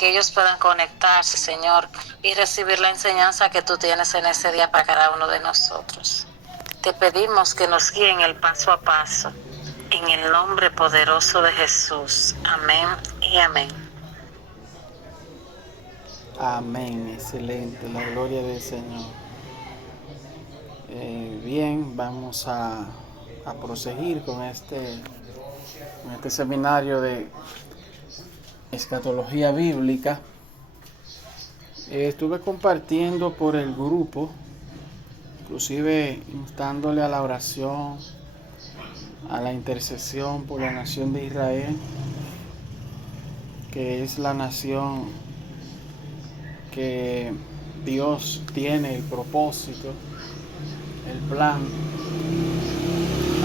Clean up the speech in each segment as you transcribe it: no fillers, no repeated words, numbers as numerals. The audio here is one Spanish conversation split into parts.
que ellos puedan conectarse, Señor, y recibir la enseñanza que tú tienes en ese día para cada uno de nosotros. Te pedimos que nos guíen el paso a paso, en el nombre poderoso de Jesús. Amén y amén. Amén, excelente, la gloria del Señor. Bien, vamos a proseguir con este seminario de escatología bíblica. Estuve compartiendo por el grupo, inclusive instándole a la oración, a la intercesión por la nación de Israel, que es la nación que Dios tiene el propósito, el plan.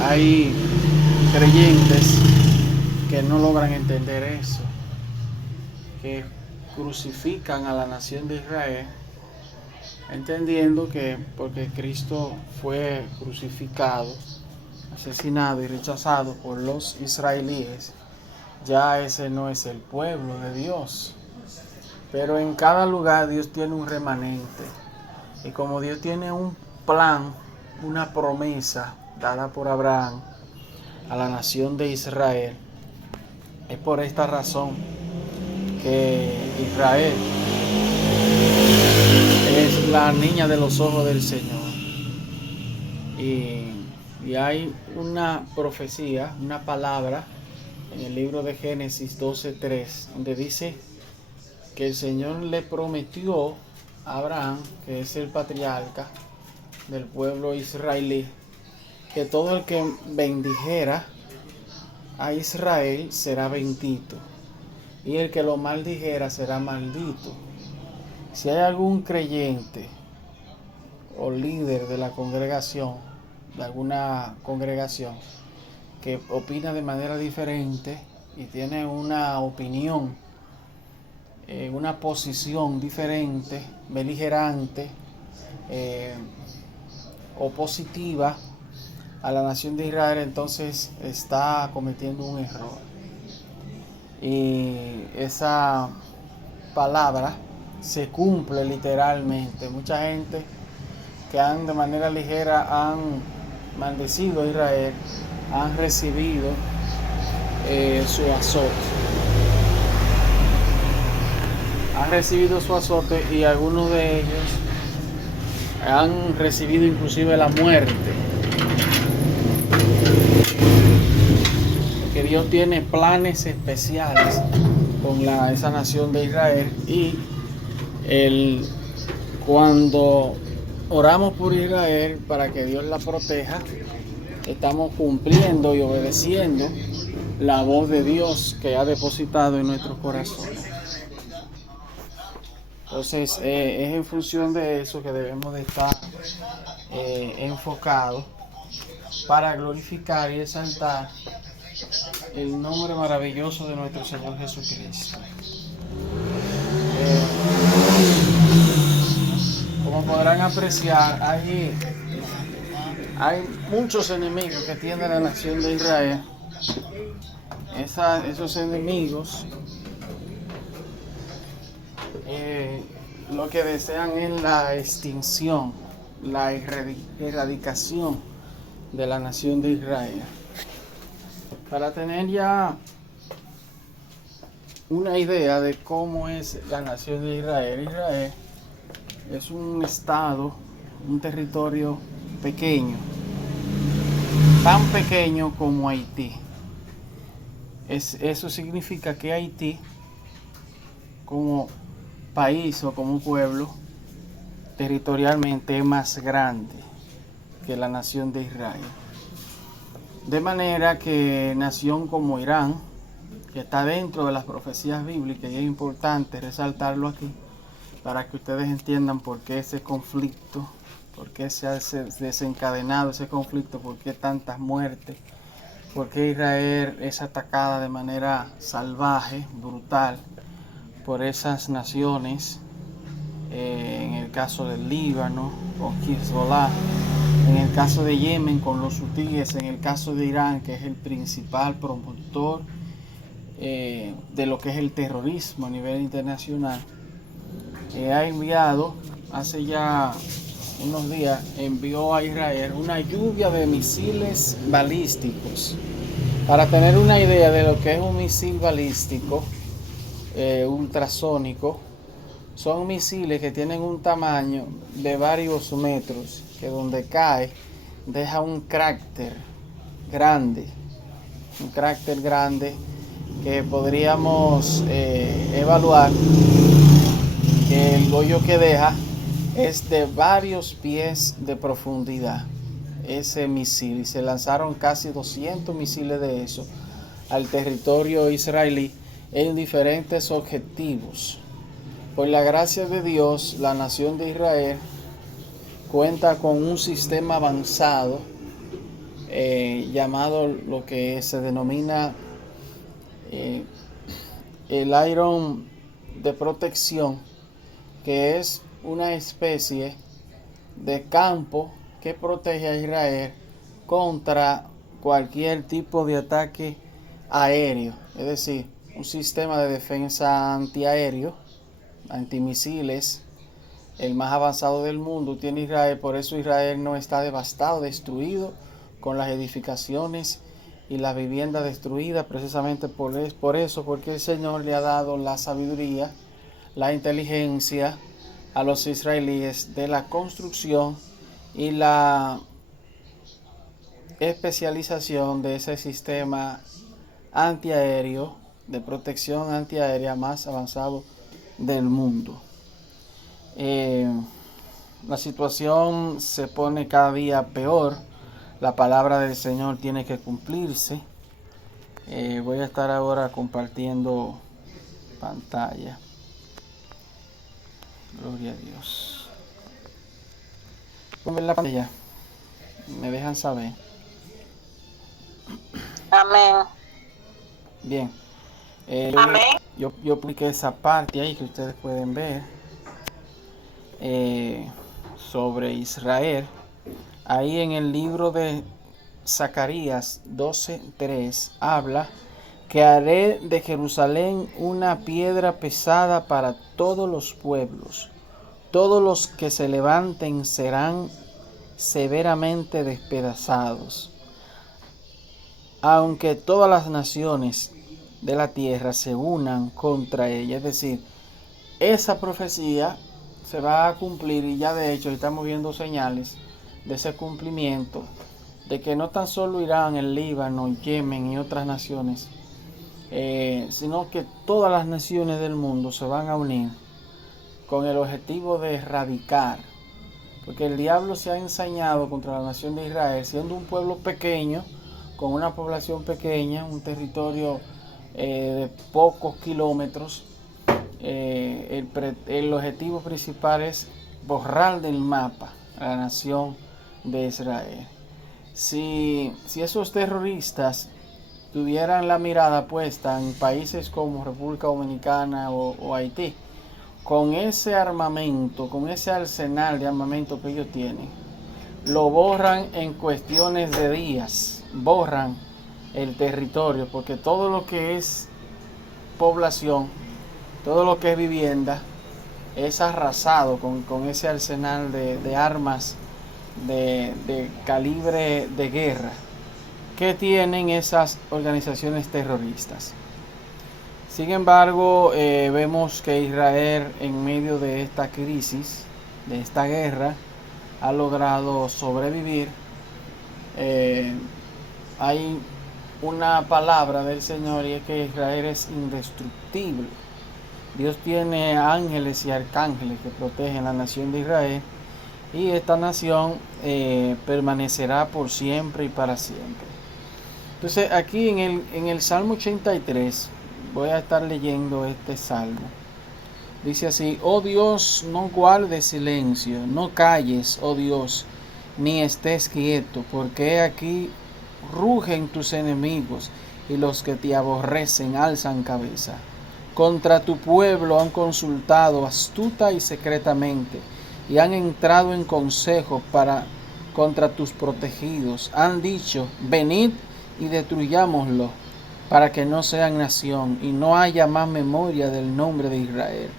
Hay creyentes que no logran entender eso, que crucifican a la nación de Israel, entendiendo que porque Cristo fue crucificado, asesinado y rechazado por los israelíes, ya ese no es el pueblo de Dios. Pero en cada lugar Dios tiene un remanente, y como Dios tiene un plan, una promesa dada por Abraham a la nación de Israel, es por esta razón que Israel es la niña de los ojos del Señor. Y hay una profecía, una palabra en el libro de Génesis 12:3, donde dice que el Señor le prometió a Abraham, que es el patriarca del pueblo israelí, que todo el que bendijera a Israel será bendito, y el que lo maldijera será maldito. Si hay algún creyente o líder de la congregación, de alguna congregación, que opina de manera diferente y tiene una opinión, una posición diferente, beligerante, opositiva a la nación de Israel, entonces está cometiendo un error. Y esa palabra se cumple literalmente. Mucha gente que de manera ligera han maldecido a Israel han recibido su azote. Han recibido su azote, y algunos de ellos han recibido inclusive la muerte. Porque Dios tiene planes especiales con esa nación de Israel, y cuando oramos por Israel para que Dios la proteja, estamos cumpliendo y obedeciendo la voz de Dios que ha depositado en nuestros corazones. Entonces es en función de eso que debemos de estar enfocados para glorificar y exaltar el nombre maravilloso de nuestro Señor Jesucristo. Como podrán apreciar, hay muchos enemigos que tiene la nación de Israel. Esos enemigos lo que desean es la extinción, la erradicación de la nación de Israel. Para tener ya una idea de cómo es la nación de Israel, Israel es un estado, un territorio pequeño, tan pequeño como Haití. Eso significa que Haití, como país o como pueblo, territorialmente es más grande que la nación de Israel. De manera que nación como Irán, que está dentro de las profecías bíblicas, y es importante resaltarlo aquí para que ustedes entiendan por qué ese conflicto, por qué se ha desencadenado ese conflicto, por qué tantas muertes, por qué Israel es atacada de manera salvaje, brutal, por esas naciones, en el caso del Líbano con Hezbollah, en el caso de Yemen con los hutíes, en el caso de Irán, que es el principal promotor de lo que es el terrorismo a nivel internacional, ha enviado, hace ya unos días, envió a Israel una lluvia de misiles balísticos. Para tener una idea de lo que es un misil balístico ultrasónico, son misiles que tienen un tamaño de varios metros, que donde cae deja un cráter grande, que podríamos evaluar que el hoyo que deja es de varios pies de profundidad. Ese misil, y se lanzaron casi 200 misiles de eso al territorio israelí en diferentes objetivos. Por la gracia de Dios, la nación de Israel cuenta con un sistema avanzado llamado lo que se denomina el Iron de protección, que es una especie de campo que protege a Israel contra cualquier tipo de ataque aéreo, es decir, un sistema de defensa antiaéreo, antimisiles, el más avanzado del mundo tiene Israel. Por eso Israel no está devastado, destruido, con las edificaciones y las viviendas destruidas, precisamente por eso, porque el Señor le ha dado la sabiduría, la inteligencia a los israelíes de la construcción y la especialización de ese sistema antiaéreo, de protección antiaérea más avanzado del mundo. La situación se pone cada día peor. La palabra del Señor tiene que cumplirse. Voy a estar ahora compartiendo pantalla. Gloria a Dios. ¿Cómo ven la pantalla? Me dejan saber. Amén. Bien. Amén. Yo publiqué esa parte ahí que ustedes pueden ver sobre Israel. Ahí en el libro de Zacarías 12:3 habla que haré de Jerusalén una piedra pesada para todos los pueblos. Todos los que se levanten serán severamente despedazados. Aunque todas las naciones de la tierra se unan contra ella. Es decir, esa profecía se va a cumplir, y ya de hecho estamos viendo señales de ese cumplimiento, de que no tan solo Irán, el Líbano, Yemen y otras naciones, sino que todas las naciones del mundo se van a unir con el objetivo de erradicar, porque el diablo se ha ensañado contra la nación de Israel, siendo un pueblo pequeño, con una población pequeña, un territorio de pocos kilómetros. El objetivo principal es borrar del mapa a la nación de Israel. Si esos terroristas tuvieran la mirada puesta en países como República Dominicana o Haití, con ese armamento, con ese arsenal de armamento que ellos tienen, lo borran en cuestiones de días, borran el territorio, porque todo lo que es población, todo lo que es vivienda, es arrasado con ese arsenal de armas de calibre de guerra que tienen esas organizaciones terroristas. Sin embargo, vemos que Israel, en medio de esta crisis, de esta guerra, ha logrado sobrevivir. Hay una palabra del Señor, y es que Israel es indestructible. Dios tiene ángeles y arcángeles que protegen la nación de Israel, y esta nación permanecerá por siempre y para siempre. Entonces aquí en el Salmo 83 voy a estar leyendo este salmo. Dice así: oh Dios, no guardes silencio, no calles, oh Dios, ni estés quieto, porque aquí rugen tus enemigos, y los que te aborrecen alzan cabeza. Contra tu pueblo han consultado astuta y secretamente, y han entrado en consejo contra tus protegidos. Han dicho: venid y destruyámoslo, para que no sean nación y no haya más memoria del nombre de Israel,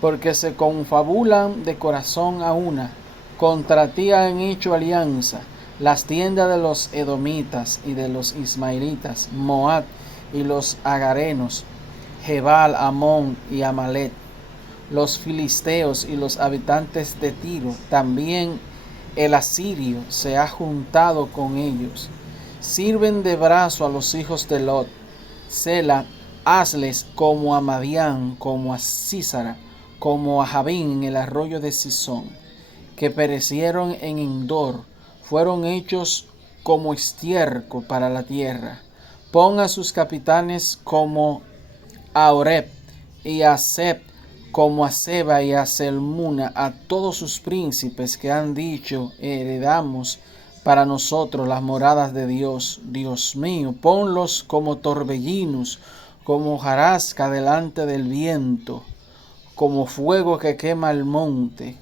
porque se confabulan de corazón a una, contra ti han hecho alianza las tiendas de los edomitas y de los ismaelitas, Moab y los agarenos, Jebal, Amón y Amalek, los filisteos y los habitantes de Tiro. También el asirio se ha juntado con ellos. Sirven de brazo a los hijos de Lot. Sela, hazles como a Madián, como a Sísara, como a Jabín en el arroyo de Sison, que perecieron en Endor, fueron hechos como estiércol para la tierra. Pon a sus capitanes como a Oreb y a Seb, como a Seba y a Selmuna, a todos sus príncipes que han dicho, heredamos para nosotros las moradas de Dios. Dios mío, ponlos como torbellinos, como hojarasca delante del viento, como fuego que quema el monte,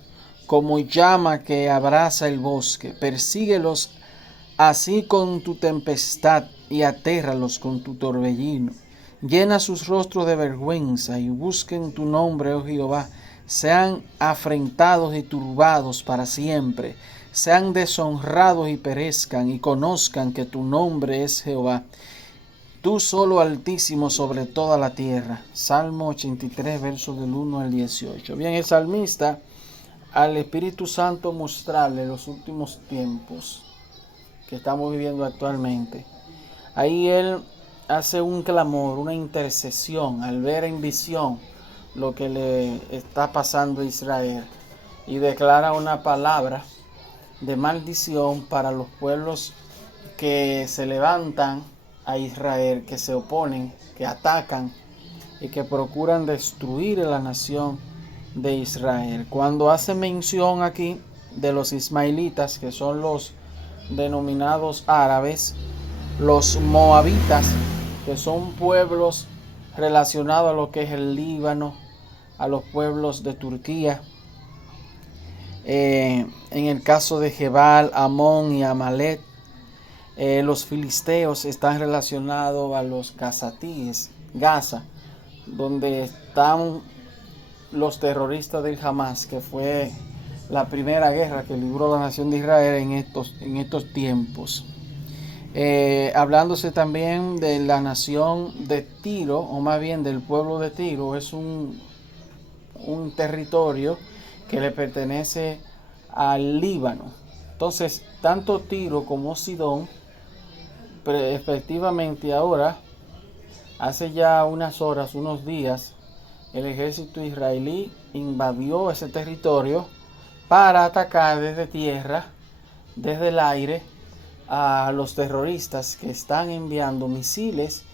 como llama que abraza el bosque. Persíguelos así con tu tempestad y atérralos con tu torbellino. Llena sus rostros de vergüenza y busquen tu nombre, oh Jehová. Sean afrentados y turbados para siempre. Sean deshonrados y perezcan y conozcan que tu nombre es Jehová. Tú solo Altísimo sobre toda la tierra. Salmo 83, versos del 1 al 18. Bien, el salmista, al Espíritu Santo mostrarle los últimos tiempos que estamos viviendo actualmente, ahí él hace un clamor, una intercesión al ver en visión lo que le está pasando a Israel y declara una palabra de maldición para los pueblos que se levantan a Israel, que se oponen, que atacan y que procuran destruir a la nación de Israel. Cuando hace mención aquí de los ismaelitas, que son los denominados árabes, los moabitas, que son pueblos relacionados a lo que es el Líbano, a los pueblos de Turquía. En el caso de Jebal, Amón y Amalek, los filisteos están relacionados a los gazatíes, Gaza, donde están los terroristas del Hamas, que fue la primera guerra que libró la nación de Israel en estos tiempos. Hablándose también de la nación de Tiro, o más bien del pueblo de Tiro, es un territorio que le pertenece al Líbano. Entonces, tanto Tiro como Sidón, efectivamente ahora, hace ya unas horas, unos días, el ejército israelí invadió ese territorio para atacar desde tierra, desde el aire, a los terroristas que están enviando misiles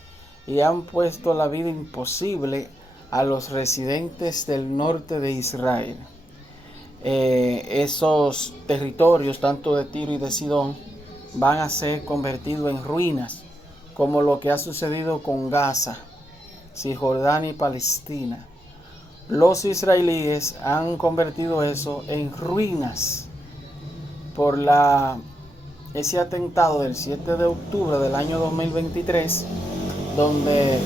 y han puesto la vida imposible a los residentes del norte de Israel. Esos territorios, tanto de Tiro y de Sidón, van a ser convertidos en ruinas, como lo que ha sucedido con Gaza, Cisjordania y Palestina. Los israelíes han convertido eso en ruinas por ese atentado del 7 de octubre del año 2023, donde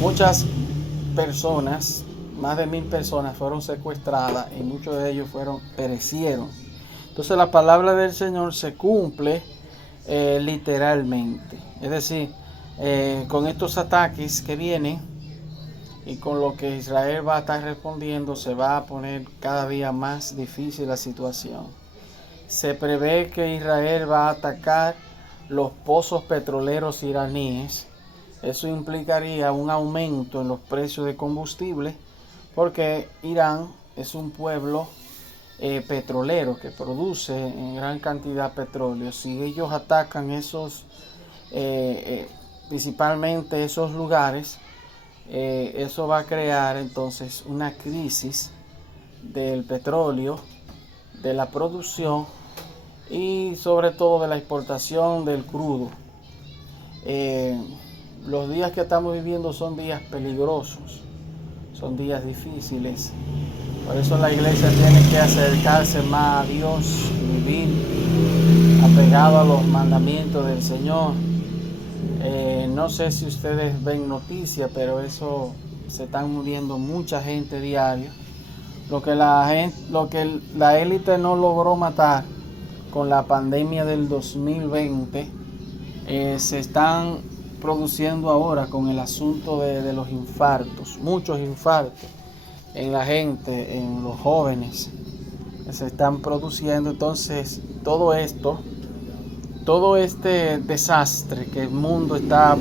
muchas personas, más de 1000 personas fueron secuestradas y muchos de ellos perecieron. Entonces la palabra del Señor se cumple literalmente. Es decir, con estos ataques que vienen y con lo que Israel va a estar respondiendo, se va a poner cada día más difícil la situación. Se prevé que Israel va a atacar los pozos petroleros iraníes. Eso implicaría un aumento en los precios de combustible, porque Irán es un pueblo petrolero que produce en gran cantidad petróleo. Si ellos atacan principalmente esos lugares, eso va a crear entonces una crisis del petróleo, de la producción y sobre todo de la exportación del crudo. Los días que estamos viviendo son días peligrosos, son días difíciles. Por eso la iglesia tiene que acercarse más a Dios, vivir apegado a los mandamientos del Señor, No sé si ustedes ven noticias, pero eso se están muriendo mucha gente diaria. Lo que la élite no logró matar con la pandemia del 2020, se están produciendo ahora con el asunto de los infartos, muchos infartos en la gente, en los jóvenes, que se están produciendo. Entonces, todo este desastre que el mundo está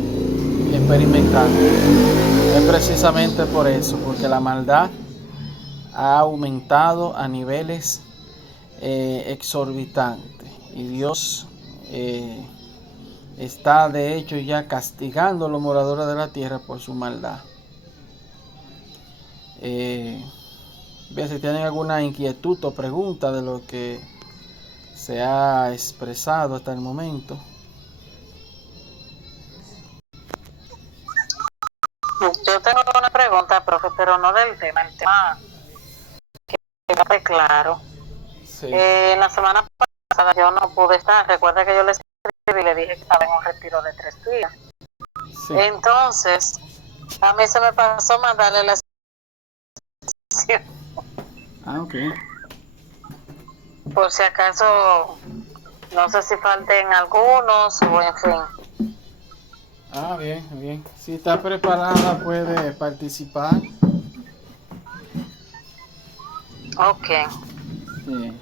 experimentando es precisamente por eso, porque la maldad ha aumentado a niveles exorbitantes, y Dios está de hecho ya castigando a los moradores de la tierra por su maldad. Bien, si tienen alguna inquietud o pregunta de lo que se ha expresado hasta el momento. Yo tengo una pregunta, profe, pero no del tema, el tema que esté claro. Sí. La semana pasada yo no pude estar, recuerda que yo le escribí y le dije que estaba en un retiro de 3 días. Sí. Entonces, a mí se me pasó mandarle la explicación. Ok. Por si acaso, no sé si falten algunos o en fin. Bien, bien. Si está preparada puede participar. Ok. Sí.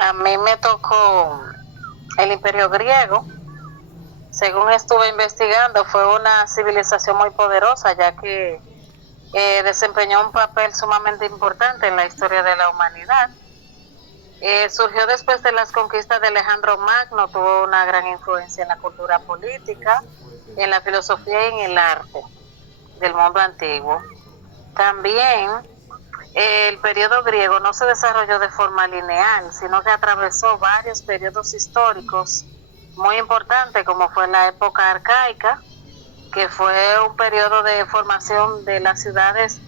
A mí me tocó el Imperio Griego. Según estuve investigando, fue una civilización muy poderosa, ya que desempeñó un papel sumamente importante en la historia de la humanidad. Surgió después de las conquistas de Alejandro Magno, tuvo una gran influencia en la cultura política, en la filosofía y en el arte del mundo antiguo. También el periodo griego no se desarrolló de forma lineal, sino que atravesó varios periodos históricos muy importantes, como fue la época arcaica, que fue un periodo de formación de las ciudades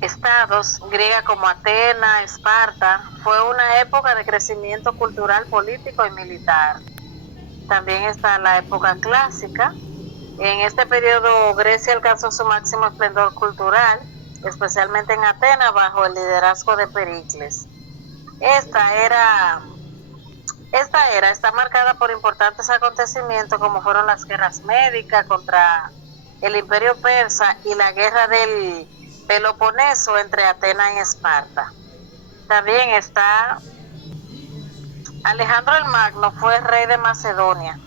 estados griegas como Atenas, Esparta. Fue una época de crecimiento cultural, político y militar. También está la época clásica. En este periodo Grecia alcanzó su máximo esplendor cultural, especialmente en Atenas bajo el liderazgo de Pericles. Esta era está marcada por importantes acontecimientos como fueron las guerras médicas contra el Imperio Persa y la guerra del Peloponeso entre Atenas y Esparta. También está Alejandro el Magno, fue rey de Macedonia.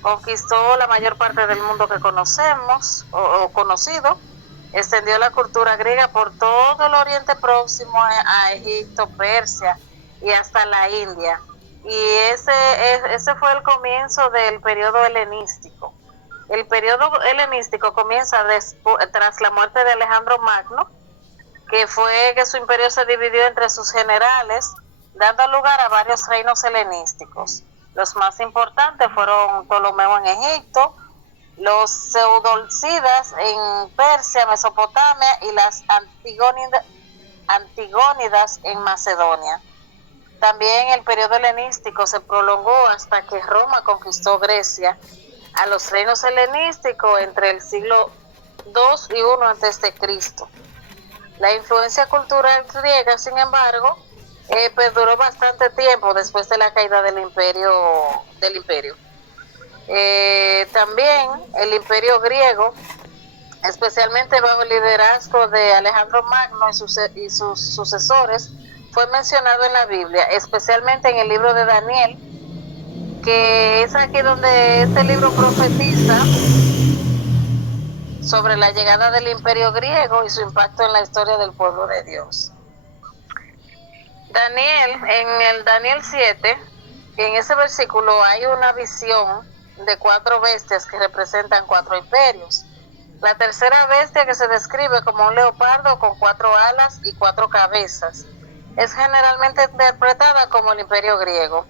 Conquistó la mayor parte del mundo que conocemos o conocido. Extendió la cultura griega por todo el Oriente Próximo, a Egipto, Persia y hasta la India. Y ese fue el comienzo del periodo helenístico. El periodo helenístico comienza tras la muerte de Alejandro Magno, que fue que su imperio se dividió entre sus generales, dando lugar a varios reinos helenísticos. Los más importantes fueron Ptolomeo en Egipto, los Seudolcidas en Persia, Mesopotamia y las Antigónidas en Macedonia. También el periodo helenístico se prolongó hasta que Roma conquistó Grecia. A los reinos helenísticos entre el siglo II y I a.C. La influencia cultural griega, sin embargo, perduró bastante tiempo después de la caída del imperio. También el imperio griego, especialmente bajo el liderazgo de Alejandro Magno y sus sucesores, fue mencionado en la Biblia, especialmente en el libro de Daniel, que es aquí donde este libro profetiza sobre la llegada del imperio griego y su impacto en la historia del pueblo de Dios. En el Daniel 7, en ese versículo hay una visión de 4 bestias que representan 4 imperios. La tercera bestia, que se describe como un leopardo con 4 alas y 4 cabezas, es generalmente interpretada como el imperio griego,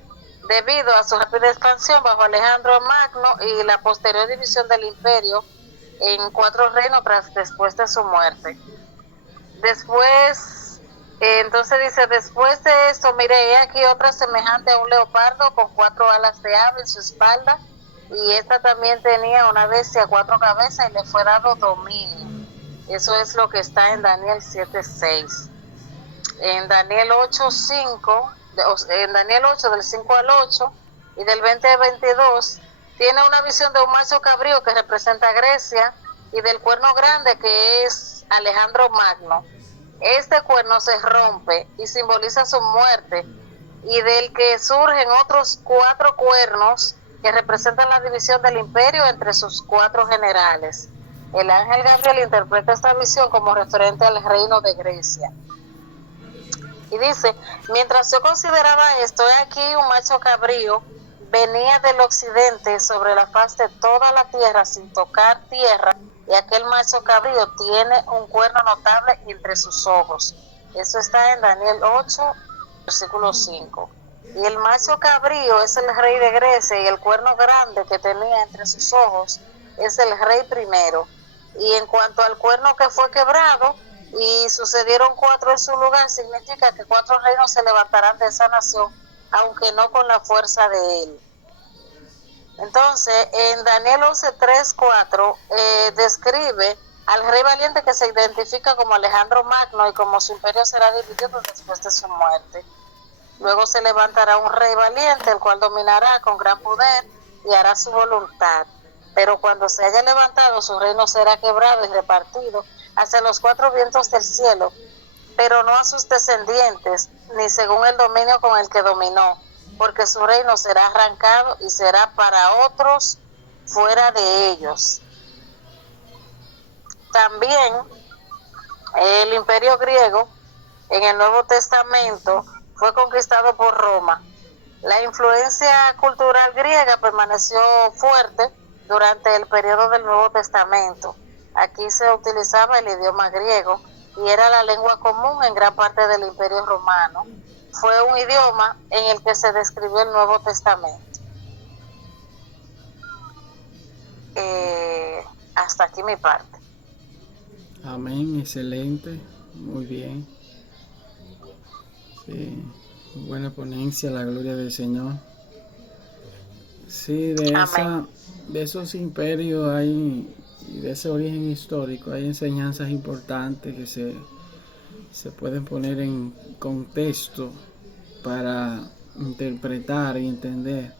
debido a su rápida expansión bajo Alejandro Magno y la posterior división del imperio en 4 reinos después de su muerte. Entonces dice, después de esto, mire, he aquí otra semejante a un leopardo con 4 alas de ave en su espalda y esta también tenía una bestia 4 cabezas y le fue dado dominio. Eso es lo que está en Daniel 7:6. En Daniel 8:5, en Daniel 8 del 5 al 8 y del 20 al 22, tiene una visión de un macho cabrío que representa a Grecia y del cuerno grande que es Alejandro Magno. Este cuerno se rompe y simboliza su muerte, y del que surgen otros 4 cuernos que representan la división del imperio entre sus 4 generales. El ángel Gabriel interpreta esta visión como referente al reino de Grecia. Y dice, mientras yo consideraba esto, he aquí un macho cabrío venía del occidente sobre la faz de toda la tierra sin tocar tierra, y aquel macho cabrío tiene un cuerno notable entre sus ojos. Eso está en Daniel 8, versículo 5. Y el macho cabrío es el rey de Grecia, y el cuerno grande que tenía entre sus ojos es el rey primero. Y en cuanto al cuerno que fue quebrado, y sucedieron 4 en su lugar, significa que 4 reinos se levantarán de esa nación, aunque no con la fuerza de él. Entonces, en Daniel 11:3-4 describe al rey valiente que se identifica como Alejandro Magno y como su imperio será dividido después de su muerte. Luego se levantará un rey valiente, el cual dominará con gran poder y hará su voluntad. Pero cuando se haya levantado, su reino será quebrado y repartido hacia los 4 vientos del cielo, pero no a sus descendientes, ni según el dominio con el que dominó, porque su reino será arrancado y será para otros fuera de ellos. También el imperio griego en el Nuevo Testamento fue conquistado por Roma. La influencia cultural griega permaneció fuerte durante el periodo del Nuevo Testamento. Aquí se utilizaba el idioma griego y era la lengua común en gran parte del Imperio Romano. Fue un idioma en el que se describió el Nuevo Testamento. Hasta aquí mi parte. Amén, excelente, muy bien. Sí, buena ponencia, la gloria del Señor. Sí, de esos imperios hay, y de ese origen histórico, hay enseñanzas importantes que se pueden poner en contexto para interpretar y entender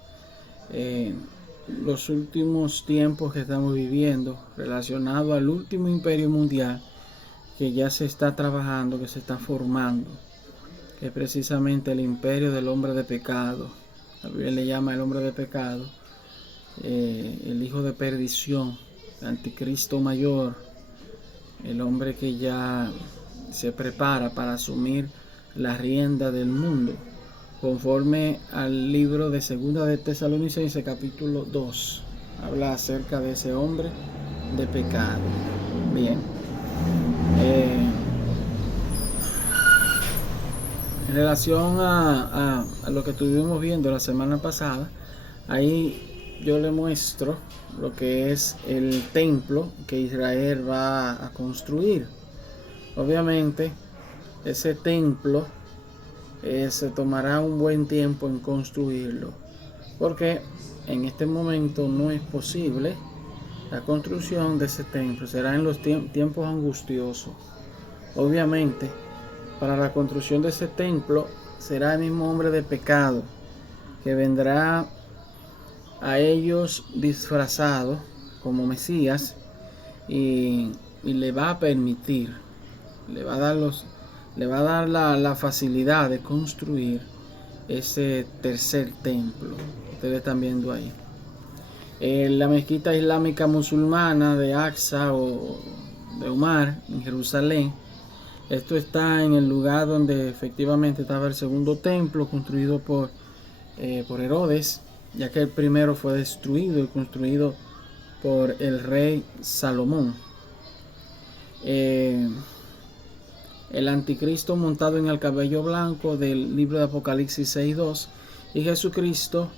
los últimos tiempos que estamos viviendo relacionado al último imperio mundial que ya se está trabajando, que se está formando, que es precisamente el imperio del hombre de pecado. La Biblia le llama el hombre de pecado, el hijo de perdición, el anticristo mayor, el hombre que ya se prepara para asumir la rienda del mundo, conforme al libro de Segunda de Tesalonicenses capítulo 2. Habla acerca de ese hombre de pecado. Bien. En relación a lo que estuvimos viendo la semana pasada, ahí yo le muestro lo que es el templo que Israel va a construir. Obviamente, ese templo se tomará un buen tiempo en construirlo, porque en este momento no es posible la construcción de ese templo. Será en los tiempos angustiosos. Obviamente, para la construcción de ese templo será el mismo hombre de pecado que vendrá a ellos disfrazado como Mesías y le va a permitir, le va a dar la facilidad de construir ese tercer templo. Ustedes están viendo ahí. La mezquita islámica musulmana de Aqsa o de Omar en Jerusalén. Esto está en el lugar donde efectivamente estaba el segundo templo construido por Herodes, ya que el primero fue destruido y construido por el rey Salomón. El anticristo montado en el caballo blanco del libro de Apocalipsis 6:2 y Jesucristo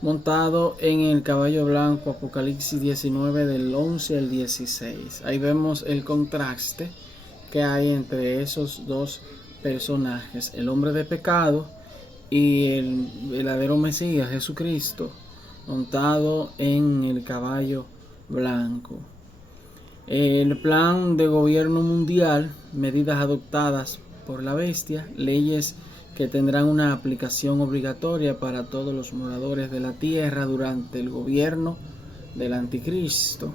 montado en el caballo blanco, Apocalipsis 19 del 11 al 16. Ahí vemos el contraste que hay entre esos dos personajes, el hombre de pecado y el verdadero Mesías, Jesucristo, montado en el caballo blanco. El plan de gobierno mundial, medidas adoptadas por la bestia, leyes que tendrán una aplicación obligatoria para todos los moradores de la tierra durante el gobierno del anticristo.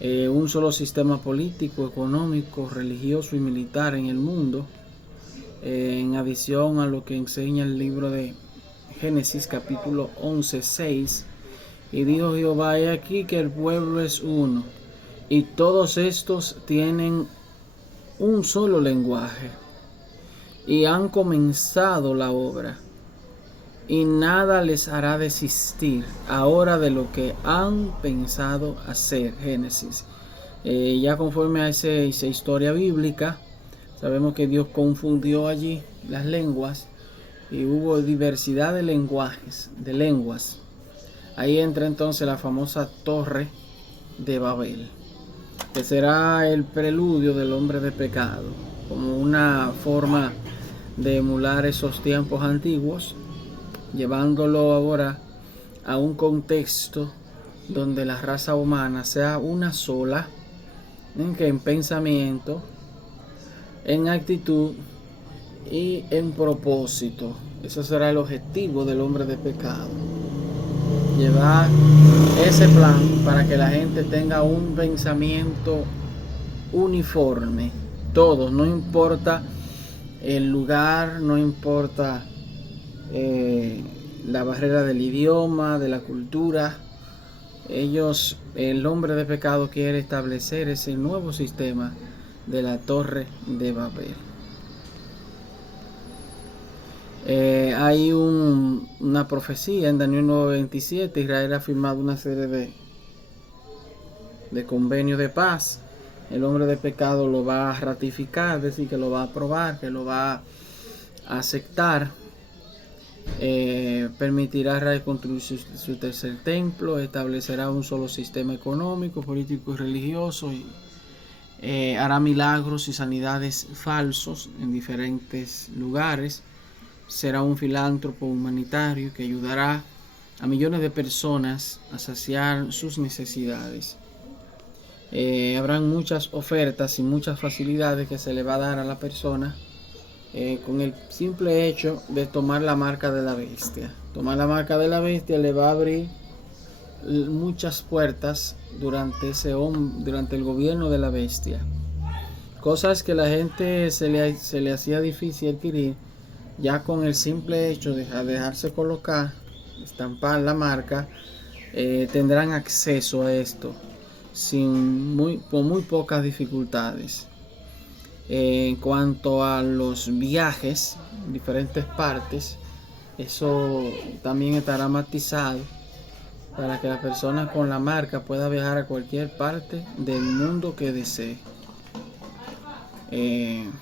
Un solo sistema político, económico, religioso y militar en el mundo, en adición a lo que enseña el libro de Génesis capítulo 11:6. Y dijo Jehová: he aquí que el pueblo es uno, y todos estos tienen un solo lenguaje, y han comenzado la obra, y nada les hará desistir ahora de lo que han pensado hacer. Génesis. Ya conforme a esa historia bíblica, sabemos que Dios confundió allí las lenguas y hubo diversidad de lenguas. Ahí entra entonces la famosa Torre de Babel, que será el preludio del hombre de pecado, como una forma de emular esos tiempos antiguos, llevándolo ahora a un contexto donde la raza humana sea una sola, en pensamiento, en actitud y en propósito. Eso será el objetivo del hombre de pecado, llevar ese plan para que la gente tenga un pensamiento uniforme. Todos, no importa el lugar, no importa la barrera del idioma, de la cultura. El hombre de pecado quiere establecer ese nuevo sistema de la Torre de Babel. Hay una profecía en Daniel 9:27. Israel ha firmado una serie de convenios de paz. El hombre de pecado lo va a ratificar, es decir, que lo va a aprobar, que lo va a aceptar. Permitirá reconstruir su tercer templo, establecerá un solo sistema económico, político y religioso, y hará milagros y sanidades falsos en diferentes lugares. Será un filántropo humanitario que ayudará a millones de personas a saciar sus necesidades. Habrán muchas ofertas y muchas facilidades que se le va a dar a la persona con el simple hecho de tomar la marca de la bestia. Tomar la marca de la bestia le va a abrir muchas puertas durante el gobierno de la bestia. Cosas que la gente se le hacía difícil adquirir, ya con el simple hecho de dejarse colocar, estampar la marca, tendrán acceso a esto con muy pocas dificultades. En cuanto a los viajes en diferentes partes, eso también estará matizado para que la persona con la marca pueda viajar a cualquier parte del mundo que desee. Bien,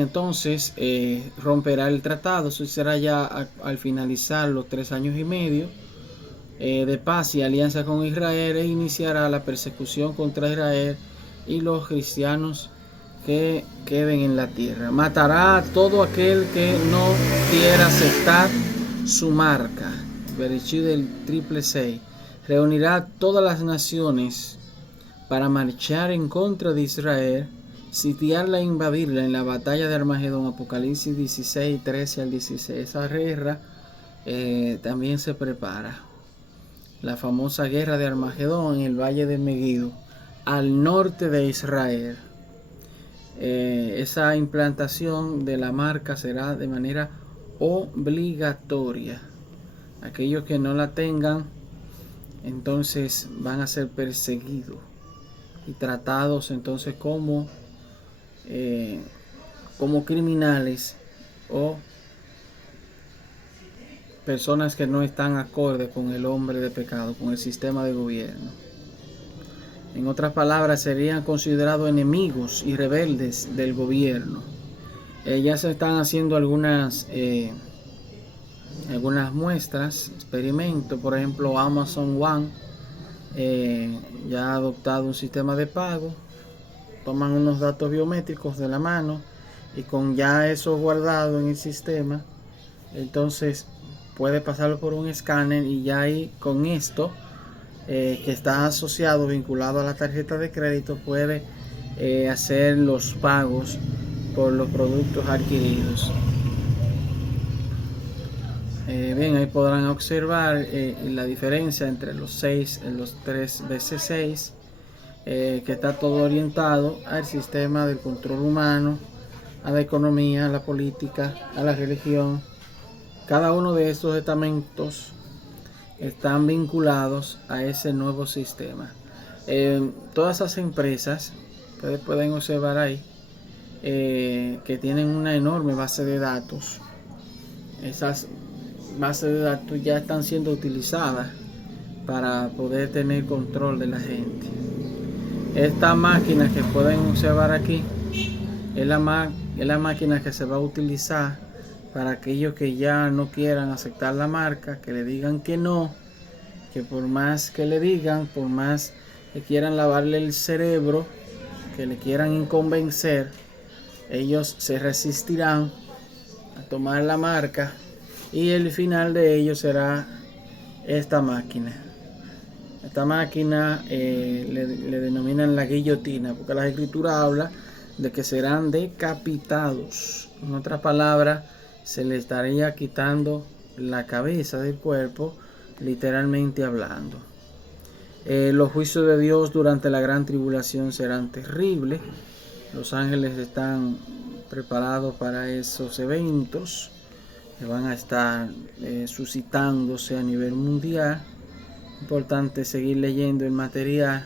entonces romperá el tratado. Eso será ya al finalizar los 3 años y medio de paz y alianza con Israel, e iniciará la persecución contra Israel y los cristianos que queden en la tierra. Matará a todo aquel que no quiera aceptar su marca. Bereshit del 666. Reunirá a todas las naciones para marchar en contra de Israel, sitiarla e invadirla en la batalla de Armagedón. Apocalipsis 16, 13 al 16. Esa guerra también se prepara. La famosa guerra de Armagedón en el valle de Megiddo, al norte de Israel. Esa implantación de la marca será de manera obligatoria. Aquellos que no la tengan, entonces van a ser perseguidos y tratados entonces como criminales o personas que no están acorde con el hombre de pecado, con el sistema de gobierno. En otras palabras, serían considerados enemigos y rebeldes del gobierno. Ya se están haciendo algunas muestras, experimentos. Por ejemplo, Amazon One ya ha adoptado un sistema de pago. Toman unos datos biométricos de la mano y con ya eso guardado en el sistema, entonces puede pasarlo por un escáner y ya ahí con esto que está asociado, vinculado a la tarjeta de crédito, puede hacer los pagos por los productos adquiridos. Bien, ahí podrán observar la diferencia entre los 6 en los 3 veces 6, que está todo orientado al sistema del control humano, a la economía, a la política, a la religión. Cada uno de estos estamentos están vinculados a ese nuevo sistema. Todas esas empresas, ustedes pueden observar ahí, que tienen una enorme base de datos. Esas bases de datos ya están siendo utilizadas para poder tener control de la gente. Esta máquina que pueden observar aquí es la máquina que se va a utilizar para aquellos que ya no quieran aceptar la marca, que le digan que no, que por más que le digan, por más que quieran lavarle el cerebro, que le quieran convencer, ellos se resistirán a tomar la marca y el final de ellos será esta máquina. Esta máquina le denominan la guillotina, porque la escritura habla de que serán decapitados. En otras palabras, se le estaría quitando la cabeza del cuerpo, literalmente hablando. Los juicios de Dios durante la gran tribulación serán terribles. Los ángeles están preparados para esos eventos que van a estar suscitándose a nivel mundial. Importante seguir leyendo el material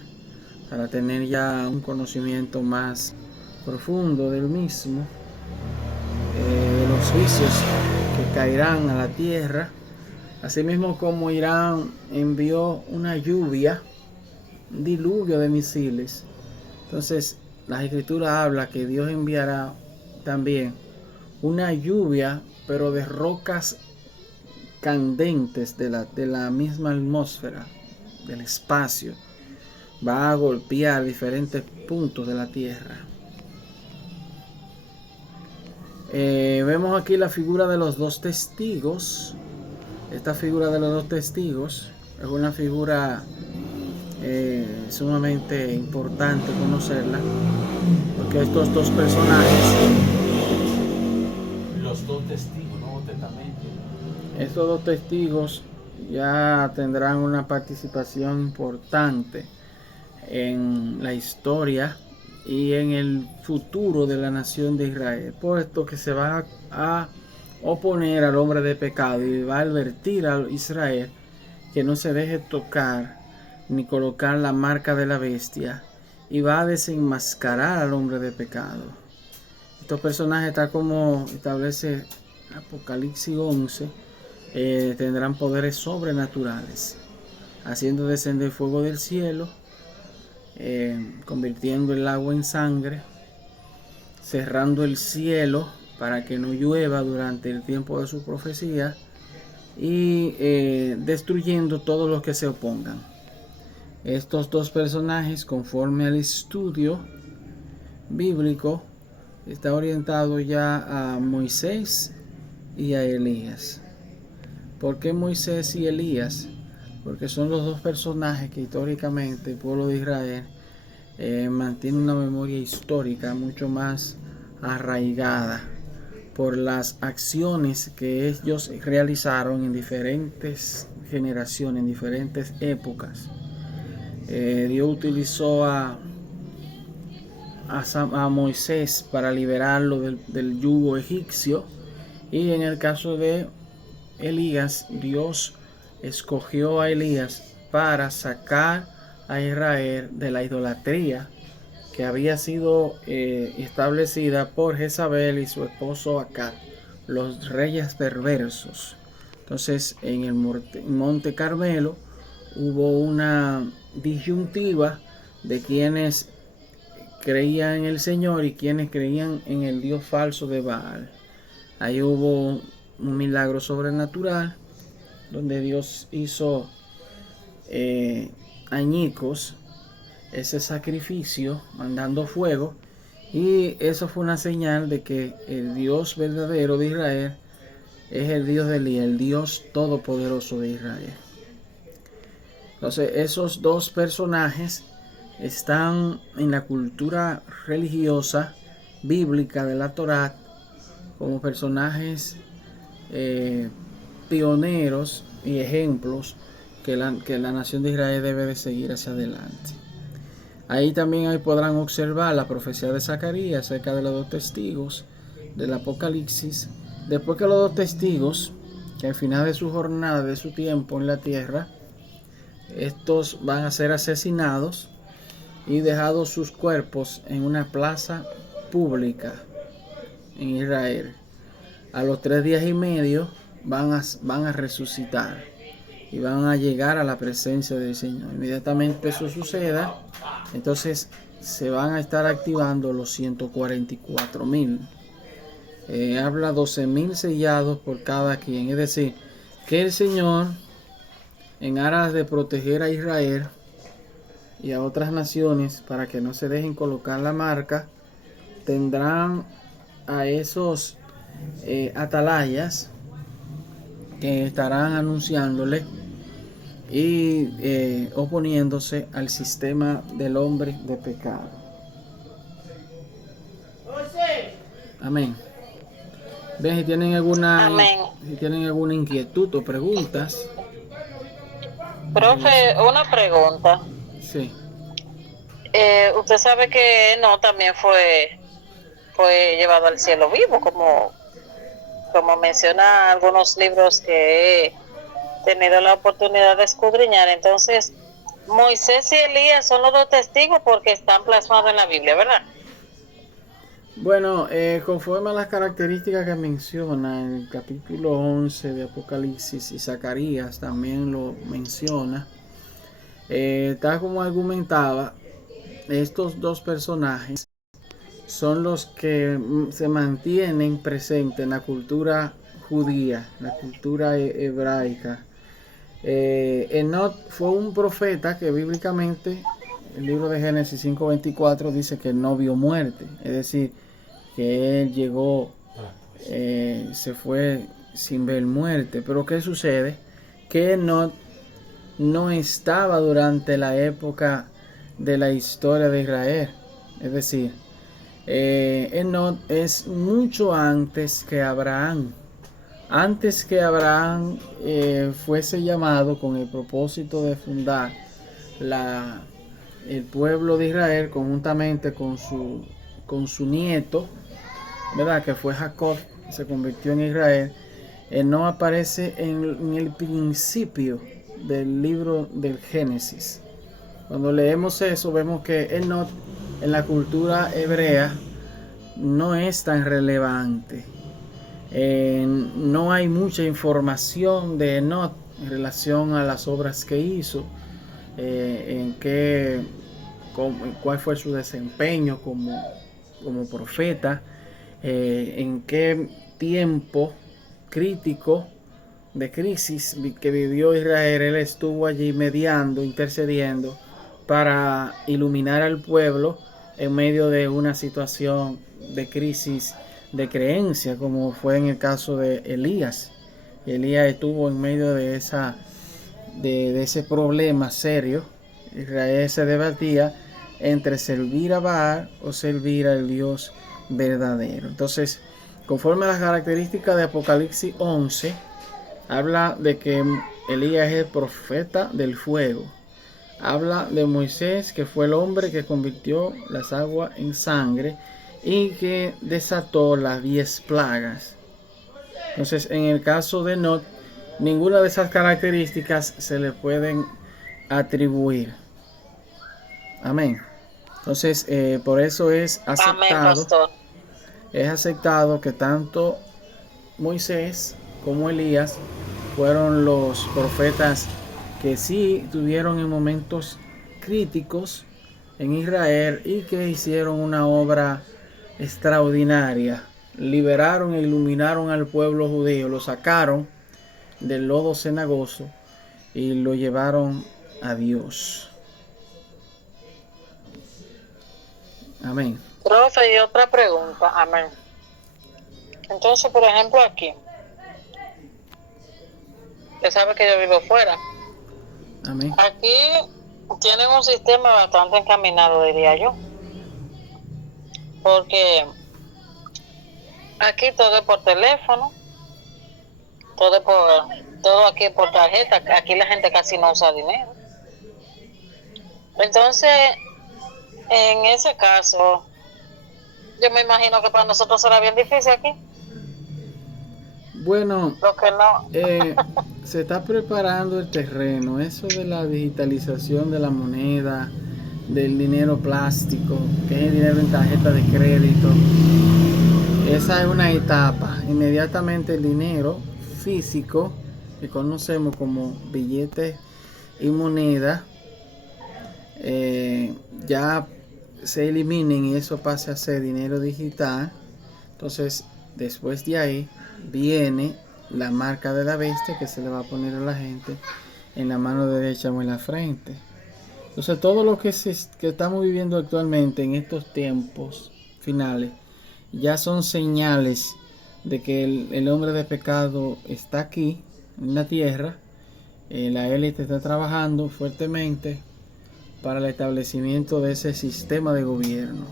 para tener ya un conocimiento más profundo del mismo, de los juicios que caerán a la tierra. Asimismo, como Irán envió una lluvia, un diluvio de misiles, entonces la escritura habla que Dios enviará también una lluvia, pero de rocas candentes de la misma atmósfera, del espacio. Va a golpear diferentes puntos de la tierra. Vemos aquí la figura de los dos testigos. Esta figura de los dos testigos es una figura sumamente importante conocerla, porque estos dos personajes, los dos testigos, Nuevo Testamento, estos dos testigos ya tendrán una participación importante en la historia y en el futuro de la nación de Israel, puesto que se va a oponer al hombre de pecado y va a advertir a Israel que no se deje tocar ni colocar la marca de la bestia, y va a desenmascarar al hombre de pecado. Estos personajes, tal como establece Apocalipsis 11, tendrán poderes sobrenaturales, haciendo descender fuego del cielo, convirtiendo el agua en sangre, cerrando el cielo para que no llueva durante el tiempo de su profecía, y destruyendo todos los que se opongan. Estos dos personajes, conforme al estudio bíblico, está orientado ya a Moisés y a Elías. ¿Por qué Moisés y Elías? Porque son los dos personajes que históricamente el pueblo de Israel mantiene una memoria histórica mucho más arraigada por las acciones que ellos realizaron en diferentes generaciones, en diferentes épocas. Dios utilizó a Moisés para liberarlo del yugo egipcio, y en el caso de Elías, Dios escogió a Elías para sacar a Israel de la idolatría que había sido establecida por Jezabel y su esposo Acab, los reyes perversos. Entonces, en el monte Carmelo hubo una disyuntiva de quienes creían en el Señor y quienes creían en el Dios falso de Baal. Ahí hubo un milagro sobrenatural donde Dios hizo añicos ese sacrificio mandando fuego, y eso fue una señal de que el Dios verdadero de Israel es el Dios de Elías, el Dios todopoderoso de Israel. Entonces, esos dos personajes están en la cultura religiosa bíblica de la Torá como personajes pioneros y ejemplos que la nación de Israel debe de seguir hacia adelante. Ahí también podrán observar la profecía de Zacarías acerca de los dos testigos del Apocalipsis. Después que los dos testigos, que al final de su jornada, de su tiempo en la tierra, estos van a ser asesinados y dejados sus cuerpos en una plaza pública en Israel. A los 3 días y medio van a resucitar y van a llegar a la presencia del Señor. Inmediatamente eso suceda, entonces se van a estar activando los 144,000. Habla 12,000 sellados por cada quien. Es decir, que el Señor, en aras de proteger a Israel y a otras naciones para que no se dejen colocar la marca, tendrán a esos atalayas que estarán anunciándole y oponiéndose al sistema del hombre de pecado. Amén. Ven, si tienen alguna inquietud o preguntas. Profe, una pregunta. Sí. Usted sabe que no también fue llevado al cielo vivo, como menciona algunos libros que he tenido la oportunidad de escudriñar. Entonces, Moisés y Elías son los dos testigos porque están plasmados en la Biblia, ¿verdad? Bueno, conforme a las características que menciona en el capítulo 11 de Apocalipsis, y Zacarías también lo menciona, tal como argumentaba, estos dos personajes son los que se mantienen presentes en la cultura judía, la cultura hebraica. Enoch fue un profeta que bíblicamente, el libro de Génesis 5:24 dice que no vio muerte, es decir, que él llegó, se fue sin ver muerte. Pero ¿qué sucede? Que Enoch no estaba durante la época de la historia de Israel, es decir, Enoch es mucho antes que Abraham. Antes que Abraham fuese llamado con el propósito de fundar el pueblo de Israel conjuntamente con su nieto, ¿verdad? Que fue Jacob, que se convirtió en Israel. Enoch aparece en el principio del libro del Génesis. Cuando leemos eso, vemos que Enoch en la cultura hebrea no es tan relevante. No hay mucha información de Enoch en relación a las obras que hizo, cuál fue su desempeño como profeta, en qué tiempo crítico de crisis que vivió Israel él estuvo allí mediando, intercediendo para iluminar al pueblo en medio de una situación de crisis de creencia, como fue en el caso de Elías. Elías estuvo en medio de ese problema serio. Israel se debatía entre servir a Baal o servir al Dios verdadero. Entonces, conforme a las características de Apocalipsis 11, habla de que Elías es el profeta del fuego. Habla de Moisés, que fue el hombre que convirtió las aguas en sangre y que desató las 10 plagas. Entonces, en el caso de Enoch, ninguna de esas características se le pueden atribuir. Amén. Entonces, por eso es aceptado que tanto Moisés como Elías fueron los profetas que sí tuvieron en momentos críticos en Israel y que hicieron una obra extraordinaria. Liberaron e iluminaron al pueblo judío, lo sacaron del lodo cenagoso y lo llevaron a Dios. Amén. Profe, y otra pregunta. Amén. Entonces, por ejemplo, aquí, que sabe que yo vivo fuera. Amén. Aquí tienen un sistema bastante encaminado, diría yo, porque aquí todo es por teléfono, todo aquí es por tarjeta. Aquí la gente casi no usa dinero. Entonces, en ese caso, yo me imagino que para nosotros será bien difícil aquí. Bueno, Lo que no. se está preparando el terreno, eso de la digitalización de la moneda, del dinero plástico, que es el dinero en tarjeta de crédito. Esa es una etapa. Inmediatamente el dinero físico, que conocemos como billetes y moneda, ya se eliminen y eso pase a ser dinero digital. Entonces, después de ahí viene la marca de la bestia que se le va a poner a la gente en la mano derecha o en la frente. Entonces, todo lo que estamos viviendo actualmente en estos tiempos finales ya son señales de que el hombre de pecado está aquí en la tierra. La élite está trabajando fuertemente para el establecimiento de ese sistema de gobierno.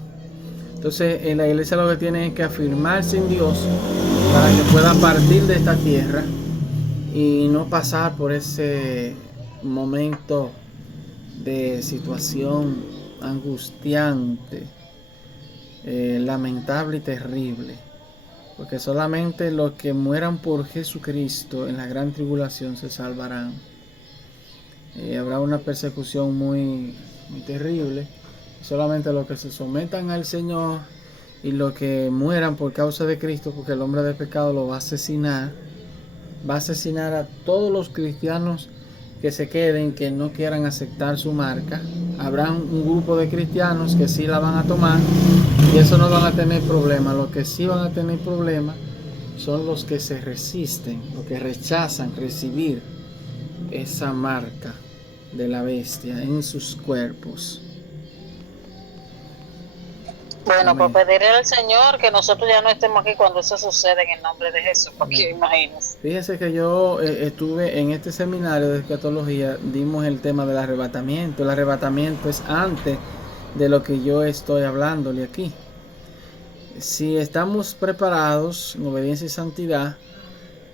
Entonces, en la iglesia lo que tiene es que afirmarse en Dios para que pueda partir de esta tierra y no pasar por ese momento de situación angustiante, lamentable y terrible. Porque solamente los que mueran por Jesucristo en la gran tribulación se salvarán. Habrá una persecución muy terrible. Solamente los que se sometan al Señor y los que mueran por causa de Cristo, porque el hombre de pecado lo va a asesinar. Va a asesinar a todos los cristianos que se queden, que no quieran aceptar su marca. Habrá un grupo de cristianos que sí la van a tomar y eso no van a tener problema. Los que sí van a tener problemas son los que se resisten, los que rechazan recibir esa marca de la bestia en sus cuerpos. Bueno, Amén. pues pedirle al Señor que nosotros ya no estemos aquí cuando eso sucede en el nombre de Jesús, porque imagínense. Fíjense que yo estuve en este seminario de escatología, dimos el tema del arrebatamiento. El arrebatamiento es antes de lo que yo estoy hablándole aquí. Si estamos preparados en obediencia y santidad,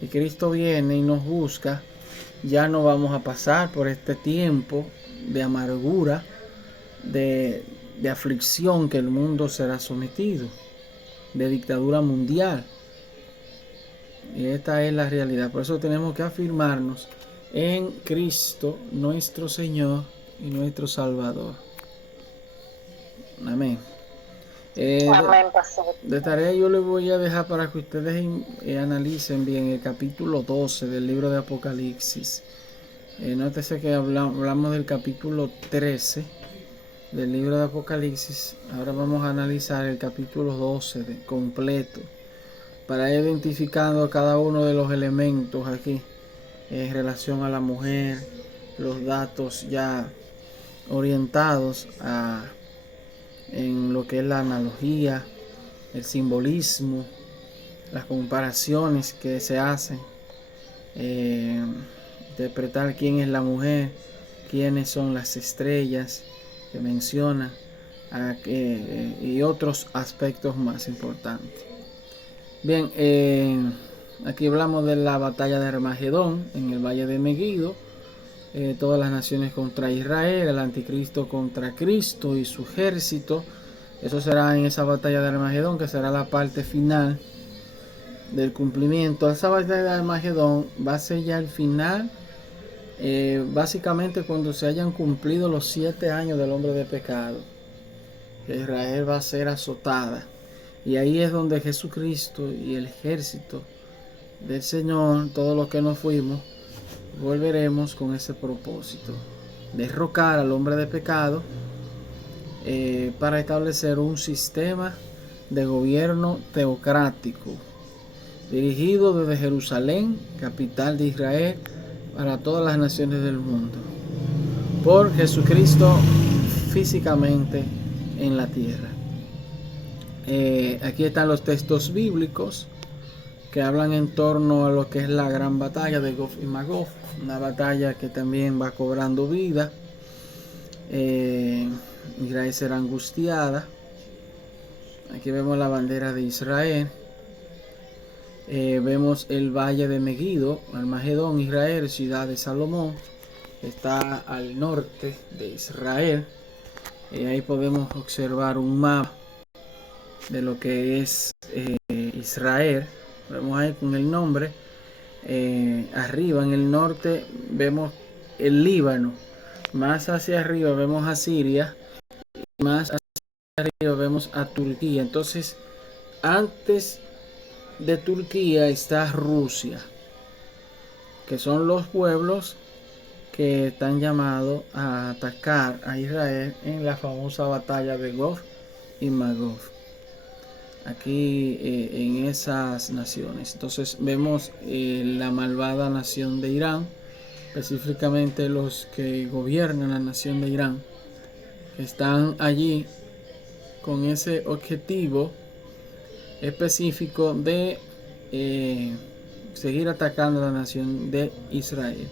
y Cristo viene y nos busca, ya no vamos a pasar por este tiempo de amargura, de aflicción que el mundo será sometido, de dictadura mundial. Y esta es la realidad. Por eso tenemos que afirmarnos en Cristo, nuestro Señor y nuestro Salvador. Amén. Amén, pastor. De tarea yo les voy a dejar para que ustedes analicen bien el capítulo 12 del libro de Apocalipsis. Nótese que hablamos del capítulo 13 del libro de Apocalipsis. Ahora vamos a analizar el capítulo 12 completo, para ir identificando cada uno de los elementos aquí en relación a la mujer, los datos ya orientados en lo que es la analogía, el simbolismo, las comparaciones que se hacen, interpretar quién es la mujer, quiénes son las estrellas que menciona, y otros aspectos más importantes. Bien, aquí hablamos de la batalla de Armagedón en el valle de Megiddo. Todas las naciones contra Israel, el anticristo contra Cristo y su ejército. Eso será en esa batalla de Armagedón, que será la parte final del cumplimiento. Esa batalla de Armagedón va a ser ya el final, básicamente cuando se hayan cumplido los 7 años del hombre de pecado. Israel va a ser azotada. Y ahí es donde Jesucristo y el ejército del Señor, todos los que nos fuimos, volveremos con ese propósito: derrocar al hombre de pecado, para establecer un sistema de gobierno teocrático dirigido desde Jerusalén, capital de Israel, para todas las naciones del mundo, por Jesucristo físicamente en la tierra. Aquí están los textos bíblicos que hablan en torno a lo que es la gran batalla de Gog y Magog, una batalla que también va cobrando vida. Israel será angustiada. Aquí vemos la bandera de Israel. Vemos el valle de Megiddo, Armagedón, Israel, ciudad de Salomón. Está al norte de Israel. Ahí podemos observar un mapa de lo que es Israel. Vemos ahí con el nombre. Arriba en el norte vemos el Líbano. Más hacia arriba vemos a Siria. Y más hacia arriba vemos a Turquía. Entonces, antes de Turquía está Rusia, que son los pueblos que están llamados a atacar a Israel en la famosa batalla de Gog y Magog. Aquí en esas naciones. Entonces vemos la malvada nación de Irán, específicamente los que gobiernan la nación de Irán, que están allí con ese objetivo específico de seguir atacando a la nación de Israel.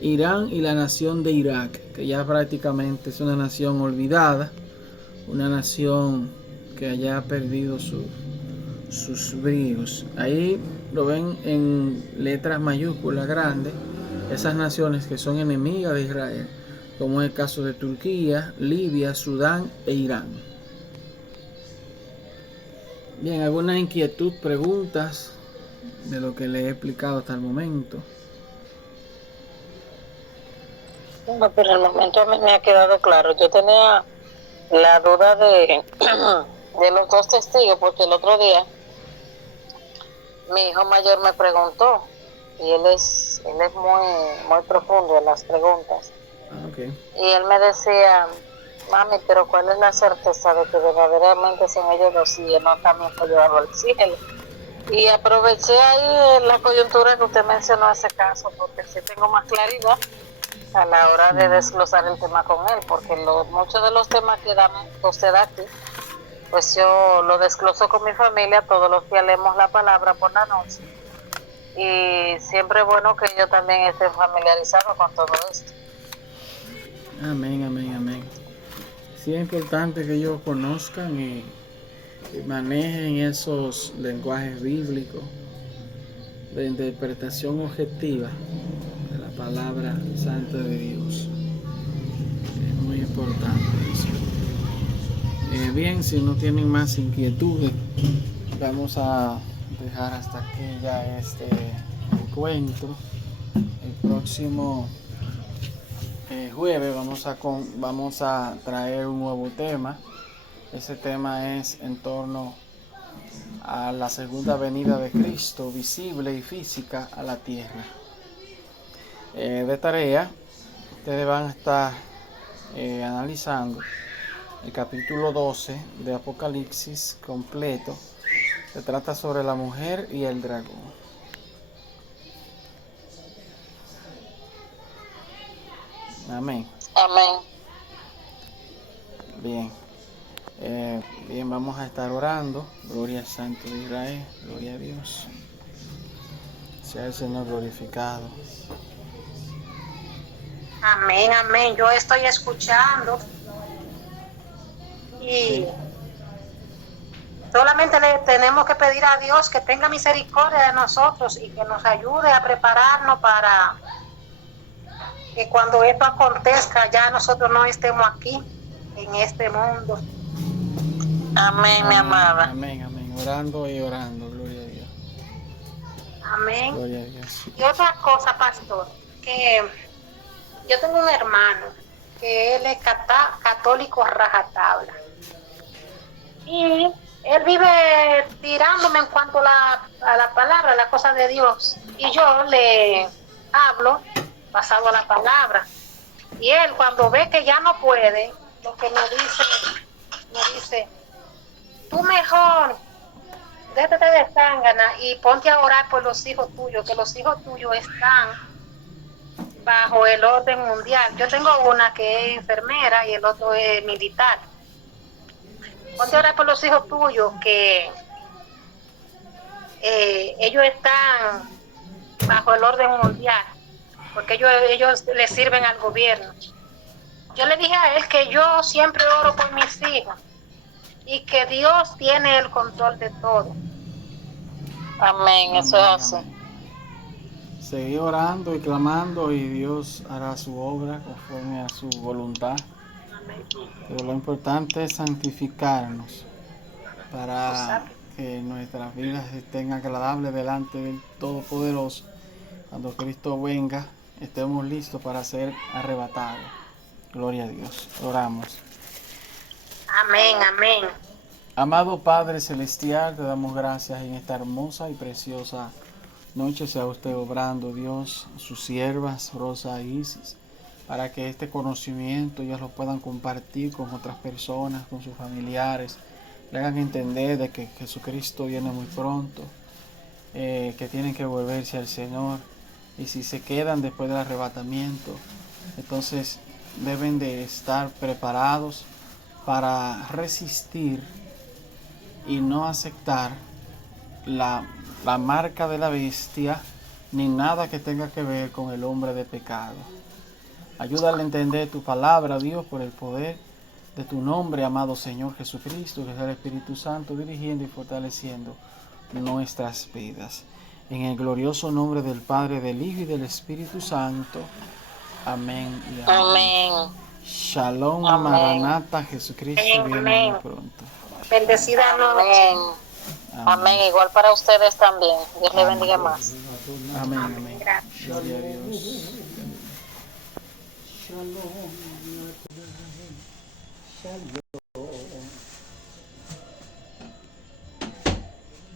Irán y la nación de Irak, que ya prácticamente es una nación olvidada, una nación que haya perdido sus bríos. Ahí lo ven en letras mayúsculas grandes, esas naciones que son enemigas de Israel, como es el caso de Turquía, Libia, Sudán e Irán. Bien, ¿alguna inquietud, preguntas de lo que le he explicado hasta el momento? No, pero el momento me ha quedado claro. Yo tenía la duda de los dos testigos, porque el otro día mi hijo mayor me preguntó, y él es muy profundo en las preguntas. Okay. Y él me decía, mami, pero ¿cuál es la certeza de que verdaderamente son ellos dos y él no también fue llevado al cielo? Y aproveché ahí la coyuntura que usted mencionó ese caso, porque sí tengo más claridad a la hora de desglosar el tema con él, porque muchos de los temas que usted da aquí, pues yo lo desgloso con mi familia, todos los días leemos la palabra por la noche, y siempre es bueno que ellos también estén familiarizados con todo esto. Amén, amén, amén. Sí es importante que ellos conozcan y manejen esos lenguajes bíblicos de interpretación objetiva de la palabra santa de Dios. Es muy importante eso. Bien, si no tienen más inquietudes, vamos a dejar hasta aquí ya este encuentro. El próximo jueves vamos a traer un nuevo tema. Ese tema es en torno a la segunda venida de Cristo, visible y física a la tierra. De tarea, ustedes van a estar analizando el capítulo 12 de Apocalipsis completo. Se trata sobre la mujer y el dragón. Amén. Amén. Bien. Bien, vamos a estar orando. Gloria al Santo de Israel. Gloria a Dios. Sea el Señor glorificado. Amén, amén. Yo estoy escuchando y Sí. solamente le tenemos que pedir a Dios que tenga misericordia de nosotros y que nos ayude a prepararnos para que cuando esto acontezca ya nosotros no estemos aquí en este mundo. Amén, mi amada. Amén, amén. Orando y orando. Gloria a Dios. Amén. Gloria a Dios. Y otra cosa, pastor, que yo tengo un hermano que él es católico rajatabla. Y él vive tirándome en cuanto a la palabra, a la cosa de Dios. Y yo le hablo basado a la palabra. Y él cuando ve que ya no puede, lo que me dice, tú mejor, déjate de zángana y ponte a orar por los hijos tuyos, que los hijos tuyos están bajo el orden mundial. Yo tengo una que es enfermera y el otro es militar. Ponte a orar por los hijos tuyos que ellos están bajo el orden mundial, porque ellos le sirven al gobierno. Yo le dije a él que yo siempre oro por mis hijos y que Dios tiene el control de todo. Amén, eso es así. Seguí orando y clamando y Dios hará su obra conforme a su voluntad. Pero lo importante es santificarnos para que nuestras vidas estén agradables delante del Todopoderoso. Cuando Cristo venga, estemos listos para ser arrebatados. Gloria a Dios. Oramos. Amén, amén. Amado Padre Celestial, te damos gracias en esta hermosa y preciosa noche. Sea usted obrando, Dios, sus siervas, Rosa e Isis, para que este conocimiento ellas lo puedan compartir con otras personas, con sus familiares, le hagan entender de que Jesucristo viene muy pronto, que tienen que volverse al Señor, y si se quedan después del arrebatamiento, entonces deben de estar preparados para resistir y no aceptar la marca de la bestia ni nada que tenga que ver con el hombre de pecado. Ayúdale a entender tu palabra, Dios, por el poder de tu nombre, amado Señor Jesucristo, que es el Espíritu Santo dirigiendo y fortaleciendo nuestras vidas. En el glorioso nombre del Padre, del Hijo y del Espíritu Santo. Amén y amén. Amén. Shalom, Amén. Maranata, Jesucristo viene Amén. muy pronto. Bendecida noche. Amén. Amén. Igual para ustedes también. Dios le bendiga más. Amén, amén. Gracias. Gloria a Dios. Shalom.